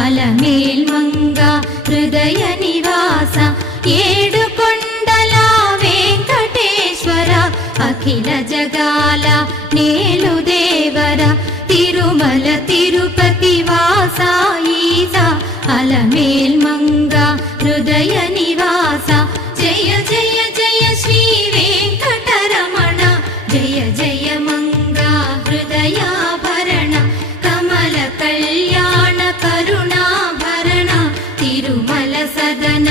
అలమేల్మంగ హృదయ నివాస ఏడుకొండల వెంకటేశ్వర అఖిల జగాల నేలు దేవర తిరుమల తిరుపతి వాస ఈస అలమేల్మంగ హృదయ నివాస జయ జయ జయ శ్రీ వెంకటరమణ జయ జయ మంగ హృదయాభరణ కమల కళ్యాణ కరుణాభరణ తిరుమల సదన